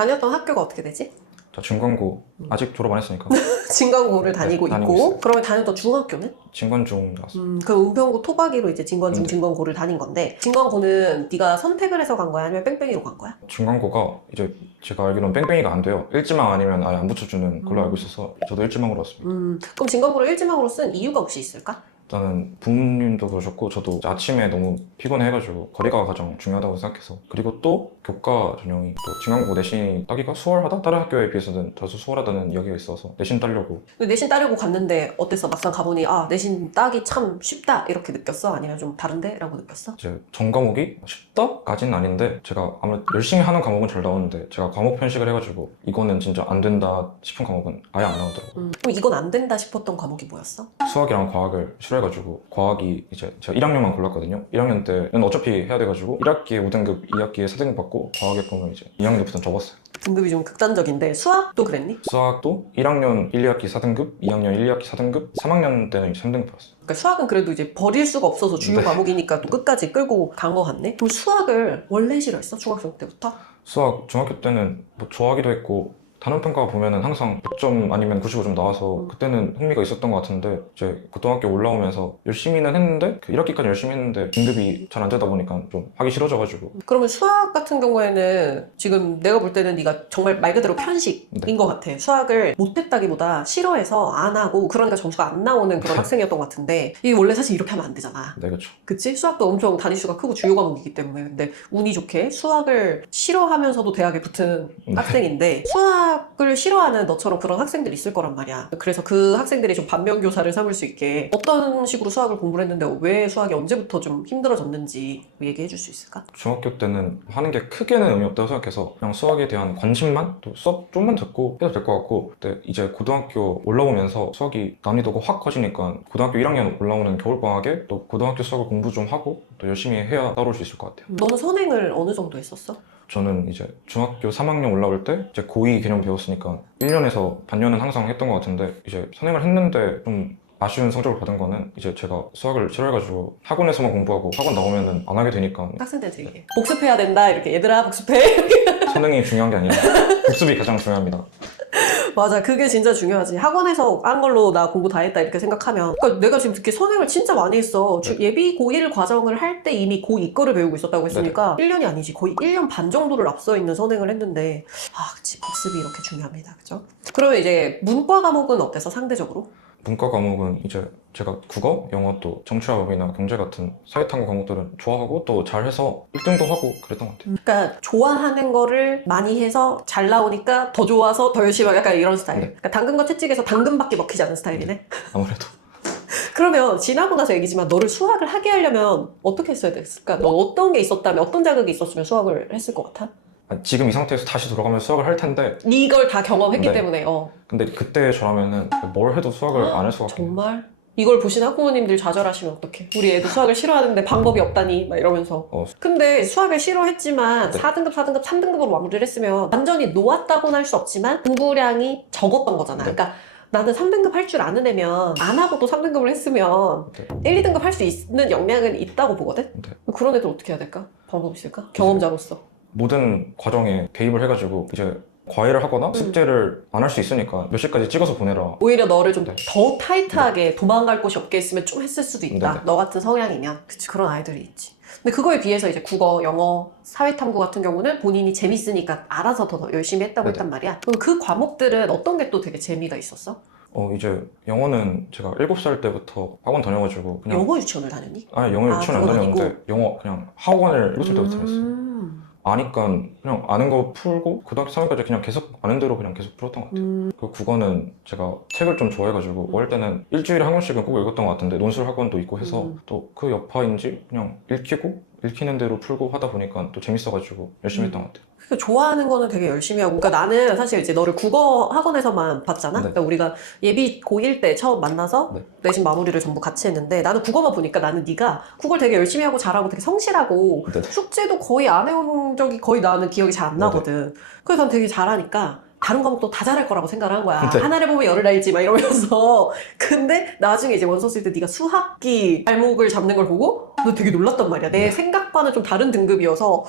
다녔던 학교가 어떻게 되지? 저 중간고 아직 졸업 안 했으니까 진관고를 다니고 다니고 있고 있어요. 그러면 다녔던 중학교는? 진관중 나왔어요. 그럼 은평구 토박이로 이제 진관중, 네. 진관고를 다닌 건데 진관고는 네가 선택을 해서 간 거야? 아니면 뺑뺑이로 간 거야? 중간고가 이제 제가 알기로는 뺑뺑이가 안 돼요. 일지망 아니면 아예 안 붙여주는 걸로 알고 있어서 저도 일지망으로 왔습니다. 그럼 진관고를 일지망으로 쓴 이유가 혹시 있을까? 일단은 부모님도 그러셨고 저도 이제 아침에 너무 피곤해가지고 거리가 가장 중요하다고 생각해서, 그리고 또 교과 전형이 또 중간고 내신이 따기가 수월하다? 다른 학교에 비해서는 더 수월하다는 이야기가 있어서 내신 따려고. 근데 내신 따려고 갔는데 어땠어? 막상 가보니 아 내신 따기 참 쉽다 이렇게 느꼈어? 아니면 좀 다른데? 라고 느꼈어? 이제 전 과목이 쉽다까지는 아닌데 제가 아무래도 열심히 하는 과목은 잘 나오는데 제가 과목 편식을 해가지고 이거는 진짜 안 된다 싶은 과목은 아예 안 나오더라고요. 그럼 이건 안 된다 싶었던 과목이 뭐였어? 수학이랑 과학을 싫어해가지고, 과학이 이제 제가 1학년만 골랐거든요. 1학년 때는 어차피 해야 돼가지고 1학기에 5등급, 2학기에 4등급 받고 과학의 꿈을 이제 2학년부터 접었어요. 등급이 좀 극단적인데 수학도 그랬니? 수학도 1학년 1, 2학기 4등급, 2학년 1, 2학기 4등급, 3학년 때는 3등급 받았어요. 그러니까 수학은 그래도 이제 버릴 수가 없어서 주요 네. 과목이니까 또 끝까지 끌고 간 거 같네? 그럼 수학을 원래 싫어했어? 중학생 때부터? 수학 중학교 때는 뭐 좋아하기도 했고, 단원평가 보면은 항상 100점 아니면 95점 나와서 그때는 흥미가 있었던 것 같은데, 이제 고등학교 올라오면서 열심히는 했는데 1학기까지 열심히 했는데 등급이 잘 안 되다 보니까 좀 하기 싫어져가지고. 그러면 수학 같은 경우에는 지금 내가 볼 때는 네가 정말 말 그대로 편식인 네. 것 같아. 수학을 못했다기보다 싫어해서 안 하고 그러니까 점수가 안 나오는 그런 학생이었던 것 같은데 이게 원래 사실 이렇게 하면 안 되잖아. 네, 그렇죠. 그치? 수학도 엄청 단위수가 크고 주요 과목이기 때문에. 근데 운이 좋게 수학을 싫어하면서도 대학에 붙은 네. 학생인데 수학을 싫어하는 너처럼 그런 학생들이 있을 거란 말이야. 그래서 그 학생들이 좀 반면교사를 삼을 수 있게 어떤 식으로 수학을 공부를 했는데 왜 수학이 언제부터 좀 힘들어졌는지 얘기해 줄 수 있을까? 중학교 때는 하는 게 크게는 의미 없다고 생각해서 그냥 수학에 대한 관심만, 또 수업 좀만 듣고 해도 될 것 같고, 근데 이제 고등학교 올라오면서 수학이 난이도가 확 커지니까 고등학교 1학년 올라오는 겨울방학에 또 고등학교 수학을 공부 좀 하고 또 열심히 해야 따라올 수 있을 것 같아요. 너는 선행을 어느 정도 했었어? 저는 이제 중학교 3학년 올라올 때 이제 고2 개념 배웠으니까 1년에서 반년은 항상 했던 것 같은데, 이제 선행을 했는데 좀 아쉬운 성적을 받은 거는 이제 제가 수학을 싫어해가지고 학원에서만 공부하고 학원 나오면은 안 하게 되니까. 학생들한테 얘기해. 복습해야 된다. 이렇게 얘들아 복습해. 선행이 중요한 게 아니라 복습이 가장 중요합니다. 맞아. 그게 진짜 중요하지. 학원에서 한 걸로 나 공부 다 했다 이렇게 생각하면. 그러니까 내가 지금 듣기 선행을 진짜 많이 했어. 네. 예비 고1 과정을 할 때 이미 고2 거를 배우고 있었다고 했으니까 1년이 아니지. 거의 1년 반 정도를 앞서 있는 선행을 했는데 그치. 복습이 이렇게 중요합니다. 그죠? 그러면 이제 문과 과목은 어땠어? 상대적으로? 문과 과목은 이제 제가 국어, 영어, 또 정치화법이나 경제 같은 사회탐구 과목들은 좋아하고 또 잘해서 1등도 하고 그랬던 것 같아요. 그러니까 좋아하는 거를 많이 해서 잘 나오니까 더 좋아서 더 열심히 하고 약간 이런 스타일. 네. 그러니까 당근과 채찍에서 당근밖에 먹히지 않는 스타일이네. 아무래도 그러면 지나고 나서 얘기지만 너를 수학을 하게 하려면 어떻게 했어야 됐을까? 너 어떤 게 있었다면, 어떤 자극이 있었으면 수학을 했을 것 같아? 지금 이 상태에서 다시 돌아가면 수학을 할 텐데, 이걸 다 경험했기 네. 때문에 근데 그때 저라면은 뭘 해도 수학을 안 할 수가 없어요. 정말? 이걸 보신 학부모님들 좌절하시면 어떡해. 우리 애도 수학을 싫어하는데 방법이 없다니 막 이러면서. 근데 수학을 싫어했지만 네. 4등급, 4등급, 3등급으로 마무리를 했으면 완전히 놓았다고는 할 수 없지만 공부량이 적었던 거잖아. 네. 그러니까 나는 3등급 할 줄 아는 애면 안 하고 또 3등급을 했으면 네. 1, 2등급 할 수 있는 역량은 있다고 보거든? 네. 그런 애들 어떻게 해야 될까? 방법 있을까? 경험자로서. 모든 과정에 개입을 해가지고 이제 과외를 하거나 숙제를 안 할 수 있으니까 몇 시까지 찍어서 보내라. 오히려 너를 좀 네. 더 타이트하게 도망갈 곳이 없게 했으면 좀 했을 수도 있다. 네네. 너 같은 성향이면. 그치, 그런 아이들이 있지. 근데 그거에 비해서 이제 국어, 영어, 사회탐구 같은 경우는 본인이 재밌으니까 알아서 더 열심히 했다고 네네. 했단 말이야. 그럼 그 과목들은 어떤 게 또 되게 재미가 있었어? 이제 영어는 제가 7살 때부터 학원 다녀가지고 그냥. 영어 유치원을 다녔니? 아니, 영어 유치원 안 그건 다녔는데 아니고? 영어 그냥 학원을 7살 때부터 다녔어요. 아니까 그냥 아는 거 풀고 고등학교 3학년까지 그냥 계속 아는 대로 그냥 계속 풀었던 것 같아요. 그 국어는 제가 책을 좀 좋아해가지고 어릴 때는 일주일에 한 권씩은 꼭 읽었던 것 같은데 논술 학원도 있고 해서 또 그 여파인지 그냥 읽히는 대로 풀고 하다 보니까 또 재밌어가지고 열심히 했던 것 같아요. 그러니까 좋아하는 거는 되게 열심히 하고. 그러니까 나는 사실 이제 너를 국어 학원에서만 봤잖아? 네. 그러니까 우리가 예비 고1 때 처음 만나서 네. 내신 마무리를 전부 같이 했는데 나는 국어만 보니까 나는 네가 국어를 되게 열심히 하고 잘하고 되게 성실하고 네. 숙제도 거의 안 해온 적이 거의 나는 기억이 잘 안 나거든. 그래서 난 되게 잘하니까 다른 과목도 다 잘할 거라고 생각을 한 거야. 네. 하나를 보면 열을 알지 막 이러면서. 근데 나중에 이제 원서 쓸 때 네가 수학기 발목을 잡는 걸 보고 너 되게 놀랐단 말이야. 내 생각과는 좀 다른 등급이어서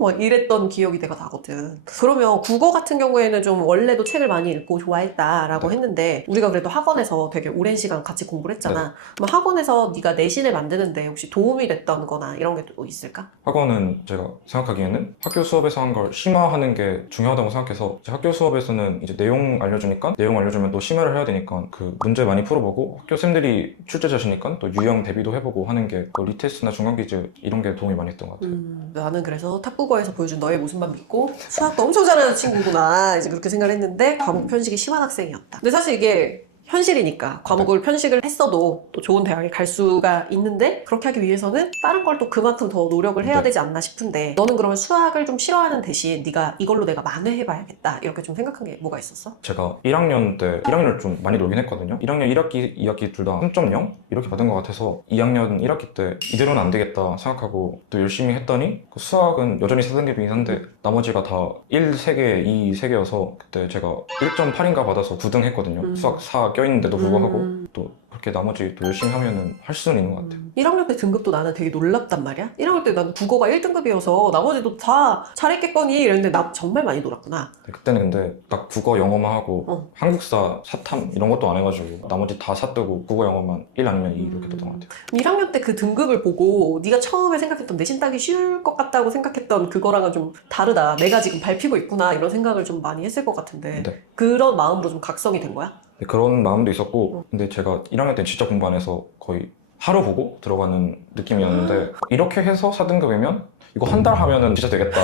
막 이랬던 기억이 내가 나거든. 그러면 국어 같은 경우에는 좀 원래도 책을 많이 읽고 좋아했다라고 네. 했는데 우리가 그래도 학원에서 되게 오랜 시간 같이 공부를 했잖아. 그럼 학원에서 네가 내신을 만드는데 혹시 도움이 됐던 거나 이런 게 또 있을까? 학원은 제가 생각하기에는 학교 수업에서 한 걸 심화하는 게 중요하다고 생각해서 이제 학교 수업에서는 이제 내용 알려주니까 내용 알려주면 또 심화를 해야 되니까 그 문제 많이 풀어보고 학교 쌤들이 출제자시니까 또 유형 대비도 해보고 하는 게 또 리테스트나 중간 퀴즈 이런 게 도움이 많이 됐던 것 같아요. 나는 그래서 탑국어에서 보여준 너의 모습만 믿고 수학도 엄청 잘하는 친구구나 이제 그렇게 생각을 했는데 과목 편식이 심한 학생이었다. 근데 사실 이게 현실이니까 과목을 편식을 했어도 또 좋은 대학에 갈 수가 있는데 그렇게 하기 위해서는 다른 걸 또 그만큼 더 노력을 해야 네. 되지 않나 싶은데 너는 그러면 수학을 좀 싫어하는 대신 네가 이걸로 내가 만회해봐야겠다 이렇게 좀 생각한 게 뭐가 있었어? 제가 1학년 때 1학년을 좀 많이 놀긴 했거든요. 1학년 1학기, 2학기 둘 다 3.0 이렇게 받은 것 같아서 2학년 1학기 때 이대로는 안 되겠다 생각하고 또 열심히 했더니 그 수학은 여전히 4등급이긴 한데 나머지가 다 1, 3개, 2, 3개여서 그때 제가 1.8인가 받아서 9등 했거든요. 수학 4 껴있는데도 불구하고 또 그렇게 나머지 또 열심히 하면은 할 수는 있는 것 같아요. 1학년 때 등급도 나는 되게 놀랍단 말이야. 1학년 때 나는 국어가 1등급이어서 나머지도 다 잘했겠거니 이랬는데 나 정말 많이 놀았구나. 네, 그때는 근데 딱 국어 영어만 하고 한국사 사탐 이런 것도 안 해가지고 나머지 다 사뜨고 국어 영어만 1 아니면 2 이렇게 떴던 것 같아요. 1학년 때 그 등급을 보고 네가 처음에 생각했던 내신 따기 쉬울 것 같다고 생각했던 그거랑은 좀 다르다. 내가 지금 밟히고 있구나 이런 생각을 좀 많이 했을 것 같은데 네. 그런 마음으로 좀 각성이 된 거야? 네, 그런 마음도 있었고 근데 제가 1학년 때 진짜 공부 안 해서 거의 하루 보고 들어가는 느낌이었는데 이렇게 해서 4등급이면 이거 한 달 하면은 진짜 되겠다.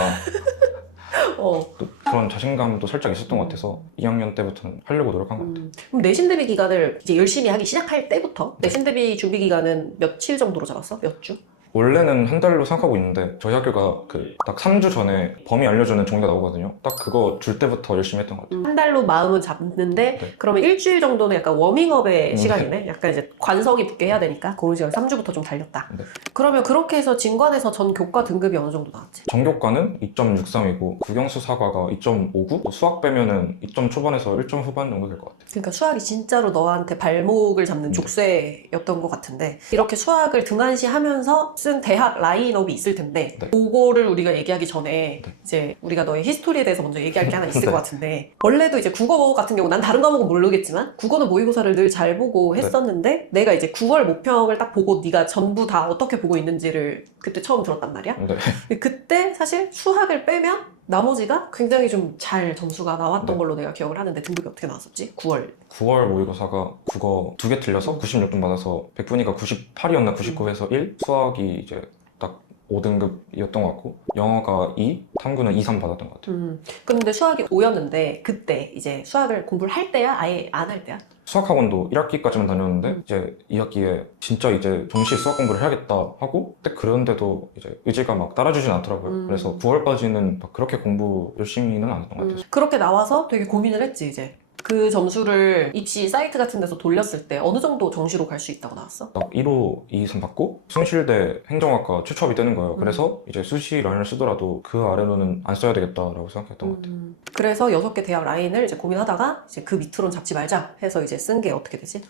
또 그런 자신감도 살짝 있었던 것 같아서 2학년 때부터는 하려고 노력한 것 같아요. 그럼 내신 대비 기간을 이제 열심히 하기 시작할 때부터 내신 대비 준비 기간은 며칠 정도로 잡았어? 몇 주? 원래는 한 달로 생각하고 있는데 저희 학교가 그 딱 3주 전에 범위 알려주는 종이가 나오거든요. 딱 그거 줄 때부터 열심히 했던 것 같아요. 한 달로 마음은 잡는데 네. 그러면 일주일 정도는 약간 워밍업의 시간이네? 약간 이제 관성이 붙게 해야 되니까 그런 시간 3주부터 좀 달렸다. 네. 그러면 그렇게 해서 진관에서 전 교과 등급이 어느 정도 나왔지? 정교과는 2.63이고 국영수 사과가 2.59? 수학 빼면은 2점 초반에서 1점 후반 정도 될 것 같아요. 그러니까 수학이 진짜로 너한테 발목을 잡는 족쇄였던 것 같은데 이렇게 수학을 등한시하면서 쓴 대학 라인업이 있을 텐데 네. 그거를 우리가 얘기하기 전에 네. 이제 우리가 너의 히스토리에 대해서 먼저 얘기할 게 하나 있을 네. 것 같은데 원래도 이제 국어 같은 경우 난 다른 과목은 모르겠지만 국어는 모의고사를 늘 잘 보고 했었는데 내가 이제 9월 모평을 딱 보고 네가 전부 다 어떻게 보고 있는지를 그때 처음 들었단 말이야. 네. 근데 그때 사실 수학을 빼면 나머지가 굉장히 좀 잘 점수가 나왔던 네. 걸로 내가 기억을 하는데 등급이 어떻게 나왔었지? 9월 9월 모의고사가 국어 2개 틀려서 96점 받아서 100분위가 98이었나 99에서 1 수학이 이제 딱 5등급이었던 것 같고 영어가 2, 탐구는 2, 3 받았던 것 같아요. 근데 수학이 5였는데 그때 이제 수학을 공부를 할 때야? 아예 안 할 때야? 수학학원도 1학기까지만 다녔는데 이제 2학기에 진짜 이제 동시에 수학 공부를 해야겠다 하고 그때 그런데도 이제 의지가 막 따라주진 않더라고요. 그래서 9월까지는 막 그렇게 공부 열심히는 안 했던 것 같아요. 그렇게 나와서 되게 고민을 했지 이제. 그 점수를 입시 사이트 같은 데서 돌렸을 때 어느 정도 정시로 갈 수 있다고 나왔어? 딱 1호, 2, 3 받고 숭실대 행정학과 최초합이 되는 거예요. 그래서 이제 수시 라인을 쓰더라도 그 아래로는 안 써야 되겠다라고 생각했던 것 같아요. 그래서 6개 대학 라인을 이제 고민하다가 이제 그 밑으로는 잡지 말자 해서 이제 쓴 게 어떻게 되지?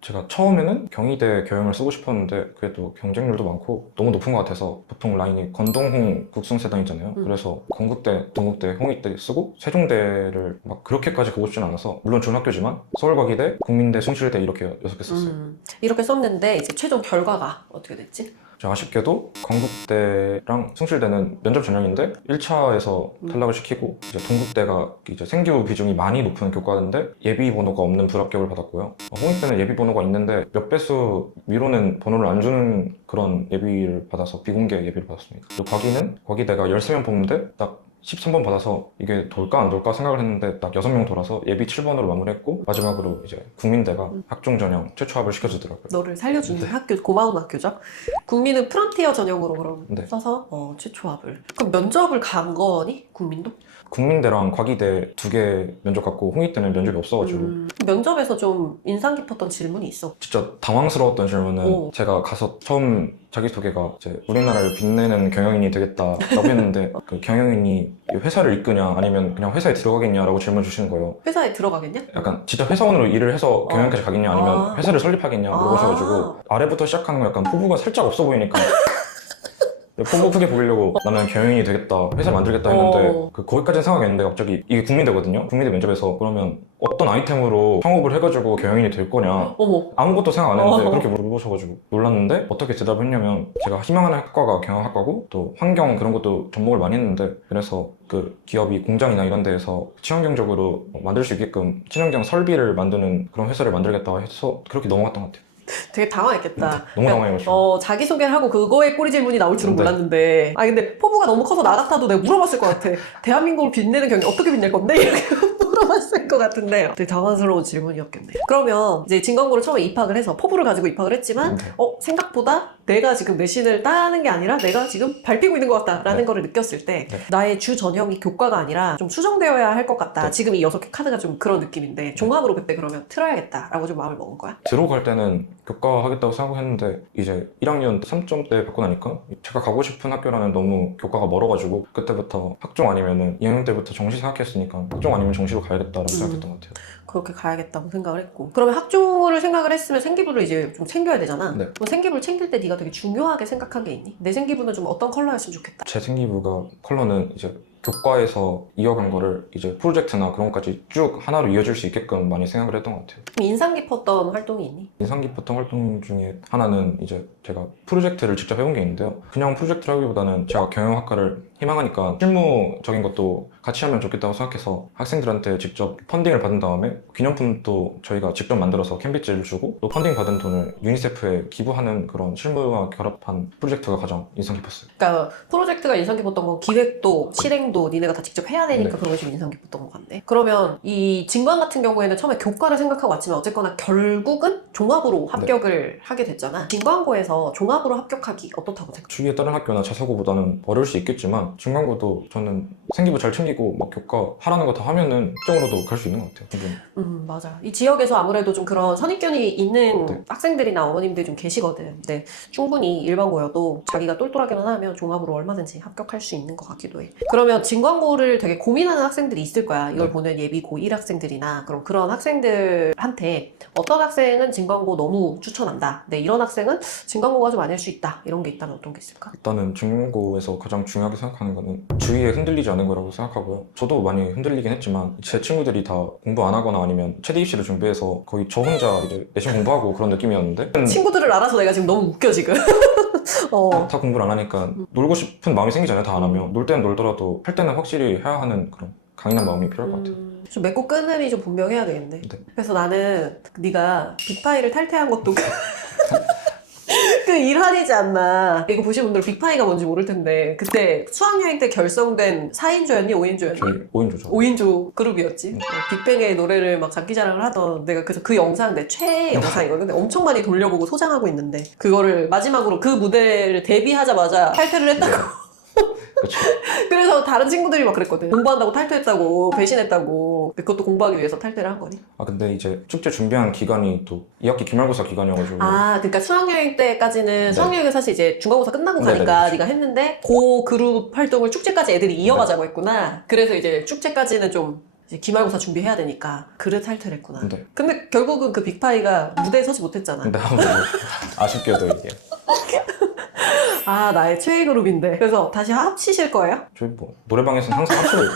제가 처음에는 경희대 교양을 쓰고 싶었는데 그래도 경쟁률도 많고 너무 높은 것 같아서 보통 라인이 건동홍 국승세단이잖아요. 그래서 건국대, 동국대, 홍익대 쓰고 세종대를 막 그렇게까지 보고 싶진 않아서 물론 좋은 학교지만 서울과기대, 국민대, 숭실대 이렇게 6개 썼어요. 이렇게 썼는데 이제 최종 결과가 어떻게 됐지? 아쉽게도 건국대랑 숭실대는 면접 전형인데 1차에서 탈락을 시키고 이제 동국대가 이제 생규 비중이 많이 높은 교과인데 예비 번호가 없는 불합격을 받았고요. 홍익대는 예비 번호가 있는데 몇 배수 위로는 번호를 안 주는 그런 예비를 받아서 비공개 예비를 받았습니다. 그리고 과기대가 13명 뽑는데 딱 13번 받아서 이게 돌까 안 돌까 생각을 했는데 딱 6명 돌아서 예비 7번으로 마무리했고 마지막으로 이제 국민대가 학종 전형 최초 합을 시켜주더라고요. 너를 살려주는 학교, 고마운 학교죠. 국민은 프론티어 전형으로 그럼 네. 써서 최초 합을. 그럼 면접을 간 거니? 국민도? 국민대랑 과기대 2개 면접 갖고 홍익대는 면접이 없어가지고 면접에서 좀 인상 깊었던 질문이 있어. 진짜 당황스러웠던 질문은 오. 제가 가서 처음 자기소개가 이제 우리나라를 빛내는 경영인이 되겠다라고 했는데 그 경영인이 회사를 이끄냐 아니면 그냥 회사에 들어가겠냐라고 질문 주시는 거예요. 회사에 들어가겠냐? 약간 진짜 회사원으로 일을 해서 경영까지 가겠냐 아니면 회사를 설립하겠냐 물어보셔가지고 아래부터 시작하는 거 약간 포부가 살짝 없어 보이니까 포부 크게 보이려고 나는 경영인이 되겠다 회사를 만들겠다 했는데 거기까지는 생각이 했는데 갑자기 이게 국민대거든요. 국민대 면접에서 그러면 어떤 아이템으로 창업을 해가지고 경영인이 될 거냐 어머. 아무것도 생각 안 했는데 그렇게 물어보셔가지고 놀랐는데 어떻게 대답을 했냐면 제가 희망하는 학과가 경영학과고 또 환경 그런 것도 접목을 많이 했는데 그래서 그 기업이 공장이나 이런 데에서 친환경적으로 만들 수 있게끔 친환경 설비를 만드는 그런 회사를 만들겠다 해서 그렇게 넘어갔던 것 같아요. 되게 당황했겠다. 너무 당황해가지고 자기소개를 하고 그거에 꼬리 질문이 나올 줄은 네. 몰랐는데. 아, 근데 포부가 너무 커서 나 같아도 내가 물어봤을 것 같아. 대한민국을 빛내는 경영 어떻게 빛낼 건데? 이렇게 물어봤을 것 같은데. 되게 당황스러운 질문이었겠네. 그러면 이제 진광고를 처음에 입학을 해서 포부를 가지고 입학을 했지만, 네. 생각보다 내가 지금 내신을 따는 게 아니라 내가 지금 밟히고 있는 것 같다라는 네. 거를 느꼈을 때 네. 나의 주 전형이 교과가 아니라 좀 수정되어야 할 것 같다. 네. 지금 이 6개 카드가 좀 그런 느낌인데 종합으로 그때 그러면 틀어야겠다라고 좀 마음을 먹은 거야? 들어갈 때는 교과 하겠다고 생각했는데 이제 1학년 3점대 받고 나니까 제가 가고 싶은 학교라는 너무 교과가 멀어가지고 그때부터 학종 아니면은 2학년 때부터 정시 생각했으니까 학종 아니면 정시로 가야겠다라고 생각했던 것 같아요. 그렇게 가야겠다고 생각을 했고. 그러면 학종을 생각을 했으면 생기부를 이제 좀 챙겨야 되잖아. 네. 그럼 생기부를 챙길 때 네가 되게 중요하게 생각한 게 있니? 내 생기부는 좀 어떤 컬러였으면 좋겠다. 제 생기부가 컬러는 이제 교과에서 이어간 거를 이제 프로젝트나 그런 것까지 쭉 하나로 이어질 수 있게끔 많이 생각을 했던 것 같아요. 그럼 인상 깊었던 활동이 있니? 인상 깊었던 활동 중에 하나는 이제 제가 프로젝트를 직접 해본 게 있는데요. 그냥 프로젝트를 하기보다는 제가 경영학과를 희망하니까 실무적인 것도 같이 하면 좋겠다고 생각해서 학생들한테 직접 펀딩을 받은 다음에 기념품도 저희가 직접 만들어서 캔비지를 주고 또 펀딩 받은 돈을 유니세프에 기부하는 그런 실무와 결합한 프로젝트가 가장 인상 깊었어요. 그러니까 프로젝트가 인상 깊었던 건 기획도 실행도 니네가 다 직접 해야 되니까 네. 그런 게 좀 인상 깊었던 것 같네. 그러면 이 진광 같은 경우에는 처음에 교과를 생각하고 왔지만 어쨌거나 결국은 종합으로 합격을 하게 됐잖아. 진광고에서 종합으로 합격하기 어떻다고 생각해? 주위의 다른 학교나 자사고보다는 어려울 수 있겠지만 중간고도 저는 생기부 잘 챙기고 막 교과 하라는 거 다 하면은 학종으로도 갈 수 있는 것 같아요. 충분히. 맞아. 이 지역에서 아무래도 좀 그런 선입견이 있는 네. 학생들이나 어머님들이 좀 계시거든. 근데 충분히 일반고여도 자기가 똘똘하게만 하면 종합으로 얼마든지 합격할 수 있는 것 같기도 해. 그러면 진광고를 되게 고민하는 학생들이 있을 거야. 이걸 네. 보는 예비 고1 학생들이나 그런 학생들한테 어떤 학생은 진광고 너무 추천한다. 근데 이런 학생은 진광고가 좀 아닐 수 있다. 이런 게 있다면 어떤 게 있을까? 일단은 중간고에서 가장 중요하게 생각하는 거는 주위에 흔들리지 않은 거라고 생각하고요. 저도 많이 흔들리긴 했지만 제 친구들이 다 공부 안 하거나 아니면 최대 입시를 준비해서 거의 저 혼자 이제 내신 공부하고 그런 느낌이었는데 친구들을 알아서 내가 지금 너무 웃겨 지금. 다 공부를 안 하니까 놀고 싶은 마음이 생기잖아요. 다 안 하면 놀 때는 놀더라도 할 때는 확실히 해야 하는 그런 강인한 마음이 필요할 것 같아요. 좀 맺고 끊음이 좀 분명해야 되겠네. 네. 그래서 나는 네가 빅파이를 탈퇴한 것도 그 일환이지 않나. 이거 보신 분들 빅파이가 뭔지 모를 텐데 그때 수학여행 때 결성된 4인조였니? 5인조였니? 저희 5인조죠. 5인조 그룹이었지. 빅뱅의 노래를 막 장기자랑을 하던 내가 그래서 그 영상 내 최애 영상이거든. 근데 엄청 많이 돌려보고 소장하고 있는데 그거를 마지막으로 그 무대를 데뷔하자마자 탈퇴를 했다고. 그렇죠. 그래서 다른 친구들이 막 그랬거든. 공부한다고 탈퇴했다고, 배신했다고. 근데 그것도 공부하기 위해서 탈퇴를 한 거니? 근데 이제 축제 준비한 기간이 또 2학기 기말고사 기간이어가지고 그러니까 수학여행 때까지는 네. 수학여행은 사실 이제 중간고사 끝나고 네네, 가니까 그렇죠. 네가 했는데 그 그룹 활동을 축제까지 애들이 이어가자고 했구나. 그래서 이제 축제까지는 좀 이제 기말고사 준비해야 되니까 그래 탈퇴를 했구나. 네. 근데 결국은 그 빅파이가 무대에 서지 못했잖아. 근데 아무래도 아쉽게도 이게 나의 최애 그룹인데. 그래서 다시 합치실 거예요? 저희 뭐 노래방에서는 항상 합치고 있고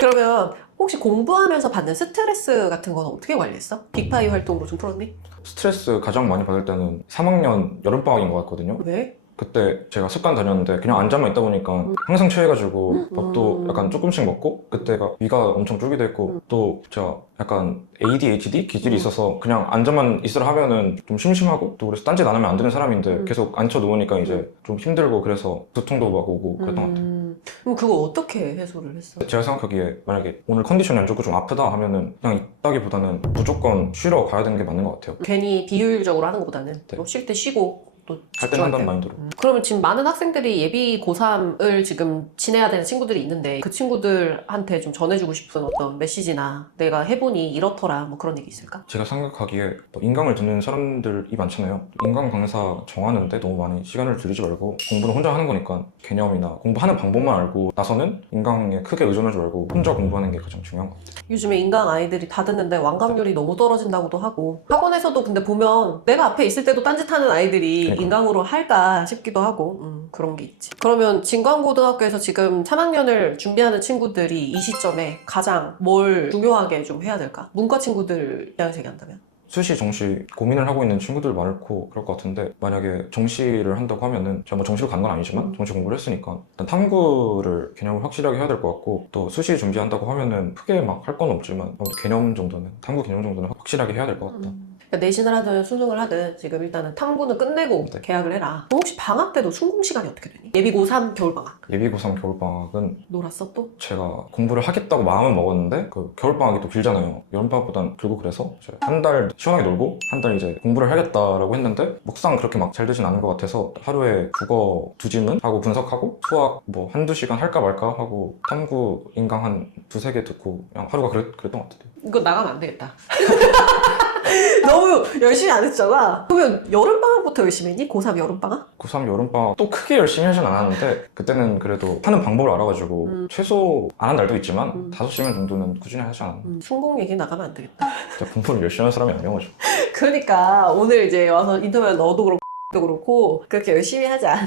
그러면 혹시 공부하면서 받는 스트레스 같은 건 어떻게 관리했어? 빅파이 활동으로 좀 풀었니? 스트레스 가장 많이 받을 때는 3학년 여름방학인 것 같거든요. 왜? 그때 제가 습관 다녔는데 그냥 앉아만 있다 보니까 항상 취해가지고 밥도 약간 조금씩 먹고 그때가 위가 엄청 쫄기도 했고 또 제가 약간 ADHD 기질이 있어서 그냥 앉아만 있으라 하면은 좀 심심하고 또 그래서 딴짓 안 하면 안 되는 사람인데 계속 앉혀 놓으니까 이제 좀 힘들고 그래서 두통도 막 오고 그랬던 것 같아요. 그럼 그거 어떻게 해소를 했어? 제가 생각하기에 만약에 오늘 컨디션이 안 좋고 좀 아프다 하면은 그냥 있다기보다는 무조건 쉬러 가야 되는 게 맞는 것 같아요. 괜히 비효율적으로 하는 것보다는 네. 쉴 때 쉬고 또 할 때는 한다는 마인드로. 그러면 지금 많은 학생들이 예비 고3을 지금 지내야 되는 친구들이 있는데 그 친구들한테 좀 전해주고 싶은 어떤 메시지나 내가 해보니 이렇더라 뭐 그런 얘기 있을까? 제가 생각하기에 또 인강을 듣는 사람들이 많잖아요. 인강 강사 정하는데 너무 많이 시간을 들이지 말고 공부는 혼자 하는 거니까 개념이나 공부하는 방법만 알고 나서는 인강에 크게 의존하지 말고 혼자 공부하는 게 가장 중요한 것 같아요. 요즘에 인강 아이들이 다 듣는데 완강률이 너무 떨어진다고도 하고 학원에서도 근데 보면 내가 앞에 있을 때도 딴짓하는 아이들이 그러니까. 인강으로 할까 싶기도 하고 그런 게 있지. 그러면 진광고등학교에서 지금 3학년을 준비하는 친구들이 이 시점에 가장 뭘 중요하게 좀 해야 될까? 문과 친구들 입장에서 얘기한다면? 수시, 정시 고민을 하고 있는 친구들 많고 그럴 것 같은데 만약에 정시를 한다고 하면은 제가 뭐 정시로 간 건 아니지만 정시 공부를 했으니까 일단 탐구를 개념을 확실하게 해야 될 것 같고 또 수시 준비한다고 하면은 크게 막 할 건 없지만 아무래도 개념 정도는 탐구 개념 정도는 확실하게 해야 될 것 같다. 그러니까 내신을 하든 수능을 하든 지금 일단은 탐구는 끝내고 네. 계약을 해라. 그럼 혹시 방학 때도 순공 시간이 어떻게 되니? 예비 고3 겨울방학 예비 고3 겨울방학은 놀았어 또? 제가 공부를 하겠다고 마음은 먹었는데 그 겨울방학이 또 길잖아요. 여름방학보단 길고 그래서 한 달 시원하게 놀고 한 달 이제 공부를 하겠다라고 했는데 막상 그렇게 막 잘 되진 않은 것 같아서 하루에 국어 2지문 하고 분석하고 수학 뭐 한두 시간 할까 말까 하고 탐구 인강 한 2-3개 듣고 그냥 하루가 그랬던 것 같아요. 이거 나가면 안 되겠다. 너무 열심히 안 했잖아. 그러면 여름방학부터 열심히 했니? 고3 여름방학? 고3 여름방학 또 크게 열심히 하진 않았는데 그때는 그래도 하는 방법을 알아가지고 최소 안 한 날도 있지만 5시간 정도는 꾸준히 하지 않았나. 순공 얘기 나가면 안 되겠다. 제가 공부를 열심히 하는 사람이 아니어가지고. 그러니까 오늘 이제 와서 인터뷰한 너도 그렇고 도 그렇고 그렇게 열심히 하지 않은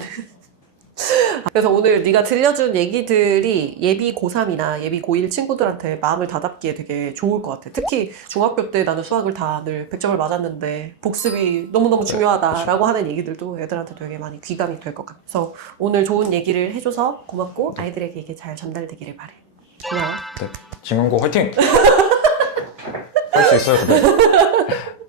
그래서 오늘 네가 들려준 얘기들이 예비 고3이나 예비 고1 친구들한테 마음을 다잡기에 되게 좋을 것 같아. 특히 중학교 때 나는 수학을 다 늘 100점을 맞았는데 복습이 너무너무 중요하다라고 하는 얘기들도 애들한테 되게 많이 귀감이 될 것 같아. 그래서 오늘 좋은 얘기를 해줘서 고맙고 아이들에게 이게 잘 전달되기를 바래. 고마워. 네. 진광고 화이팅! 할 수 있어요, 근데.